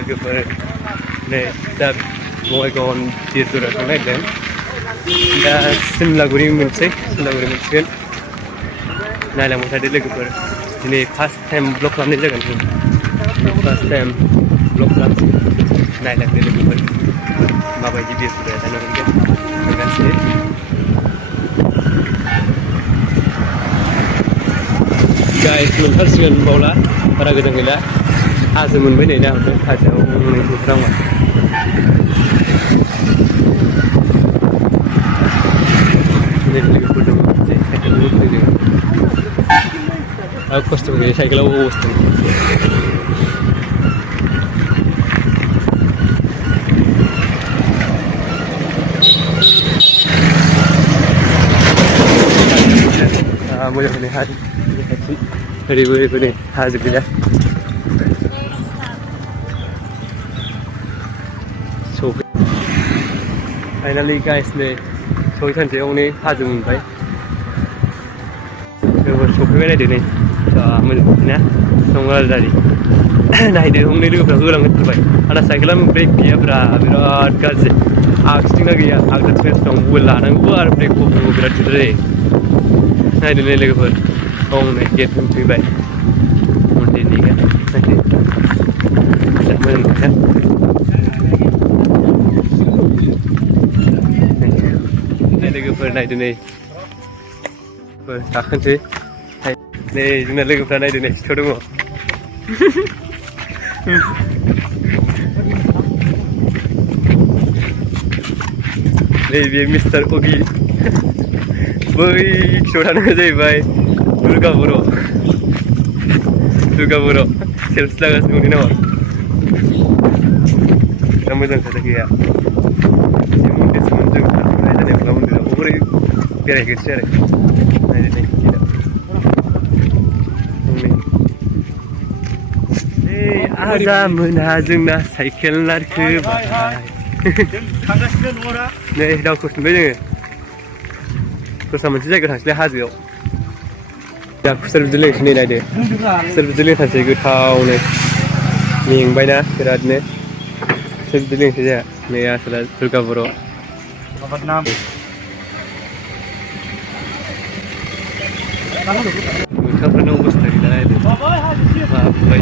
लोगोफोर नै दा बङाइगाव बिरजरायाव थांनो नागिरदों दा सिमलागुरि मोनसिगोन नायलांबाय थादो लोगोफोर दिनै फार्स्ट टाइम ब्लग खालामनाय जागोन फार्स्ट टाइम ब्लग खालामसिगोन नायलांदो लोगोफोर माबायदि बिरजराया जानो मोनगोन थांगासिनो गाइस मोनथारसिगोन बावला बारा गोजान गैला हाजो मोनबाय नै दा हाजोआव नुहुरनांबाय लोगोफोर दङ साइकेलबो फैदों आरो खस्थ' गैया साइकेलाव अबस्था मोजां मोनो हाजो ओरैबो नै हाजो गैया फाइनालि गाइस नै सहैथारनोसै नै हाजो मोनबाय सफैबाय नायदो नै मोजां ना संगालदारि नायदो हनै लोगोफ्रा होलांथारबाय आंना साइकेला ब्रेक गैयाब्रा बिराद गाज्रि आगसिथिंना गैया आगदाथिंसो दं मबाइल लानांगौ आरो ब्रेक खबनांगौ बिराद गिदिर जायो नायदो नै लोगोफोर नै गेट मोनफैबाय मन्दिरनि गेट नायदो मोजां मोजां लोगोफोर नायदो नै गाखोनोसै नै जोंना लोगोफ्रा नायदो नै सिथाव दङ नै बे मिस्टार अगि बै खिथाव थानांगौ जाहैबाय दुर्गा बर' सेल्फि लागासिनो दं नामा दा मोजां खोथा गैया बोरै बेरायहैग्रोसै आरो नायदो नै आजा मोनहा जोंना साइकेल नारखोबाय नै दावखोफिनबाय जोङो दस्रा मोनसे जायगायाव थांसैलाय हाजोआव दा खुसेर बिदै लोंसै नै नायदो खुसेर बिदै लोंथारसै गोथावनो मेंबायना बिरादनो खुसेर बिदै लोंसै जोंहा नै आसोला दुर्गा बर' मोखांफ्रानो अबस्था गैला नायदो माबाबाय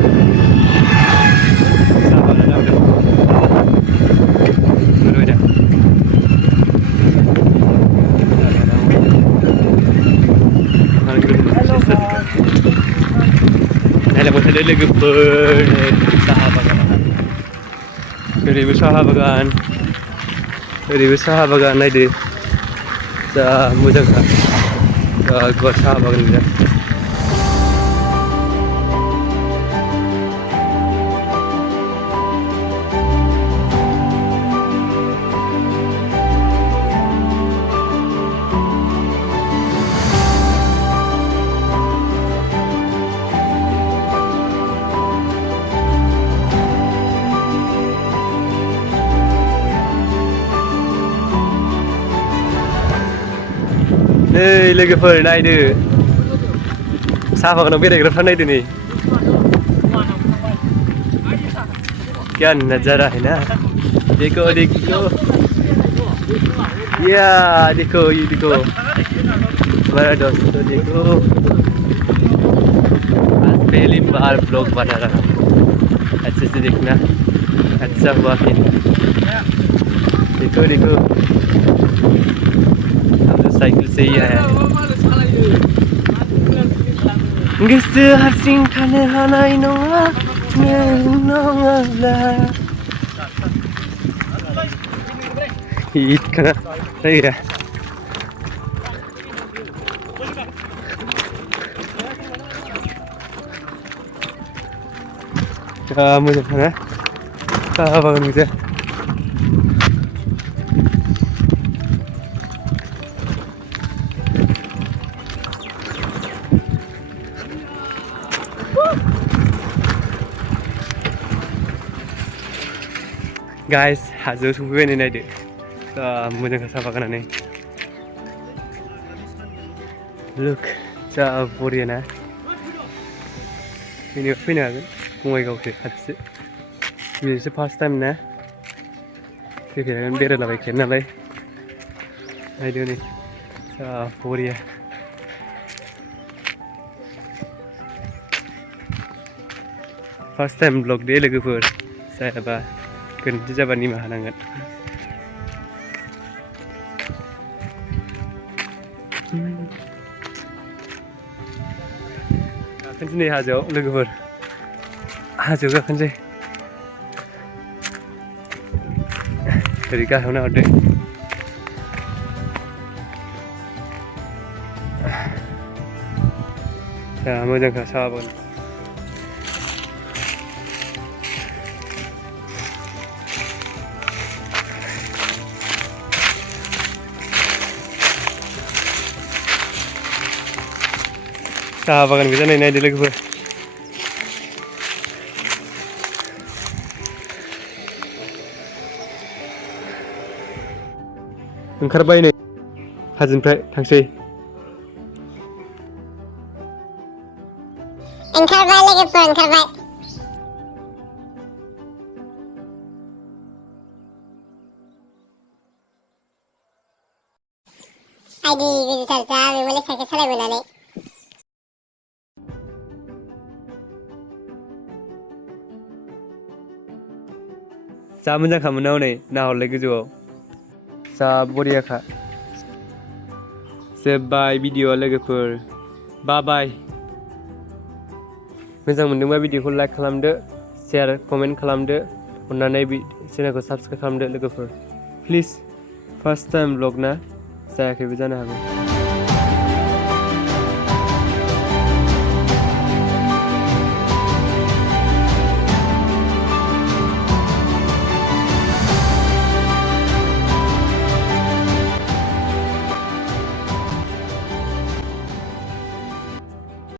नायलांबाय थादो लोगोफोर साहा बागान ओरैबो साहा बागान नायदो जा मोजांखा गुवार साहा बागान गैया नै लोगोफोर नायदो साहा बागानाव बेरायग्राफ्रा नायदो नै क्या नजारा है ना देखो या देखो ये देखो हमारा दोस्तों देखो आज पहली बार ब्लॉग बना रहा अच्छे से देखना अच्छा हुआ फिर देखो साइकिल से ही आया गोसो हारसिं थानो हानाय नङा इतना सही है मोजां थाङा साहा बागान गोजा गाइस हाजोआव सफैबाय नै नायदो मोजांखा साहा बागानानो लुक जा बरिया ना फैनो हागोन बङाइगावसो खाथिसो बेसो फार्स्ट टाइम ना फैफेरगोन बेरायलाबायखाया नालाय नायदो नै जा बरिया फार्स्ट टाइम ब्लग दे लोगोफोर जायाबा गोरोन्थि जाबा निमाहा नांगोन गाखोनोसै नै हाजोआव लोगोफोर हाजोआव गाखोनोसै ओरै गाहायाव नाहरदो जा मोजांखा साहा बागान साहा बागान गोजा नै नायदो लोगोफोर ओंखारबाय नै हाजोनिफ्राय थांसै ओंखारबाय लोगोफोर ओंखारबाय आइदि गोजौथार जा बेबोलाय साइकेल सालायबोनानै जा मोजांखामोन ना हनै नाहरलाय गोजौआव जा बरियाखा जोब्बाय भिडिअ'आ लोगोफोर बाय मोजां मोनदोंबा भिडिअ'खौ लाइक खालामदो शेयार कमेन्ट खालामदो अननानै चेनेलखौ साबस्क्राइब खालामदो लोगोफोर प्लिज फार्स्ट टाइम ब्लग ना जायाखैबो जानो हागौ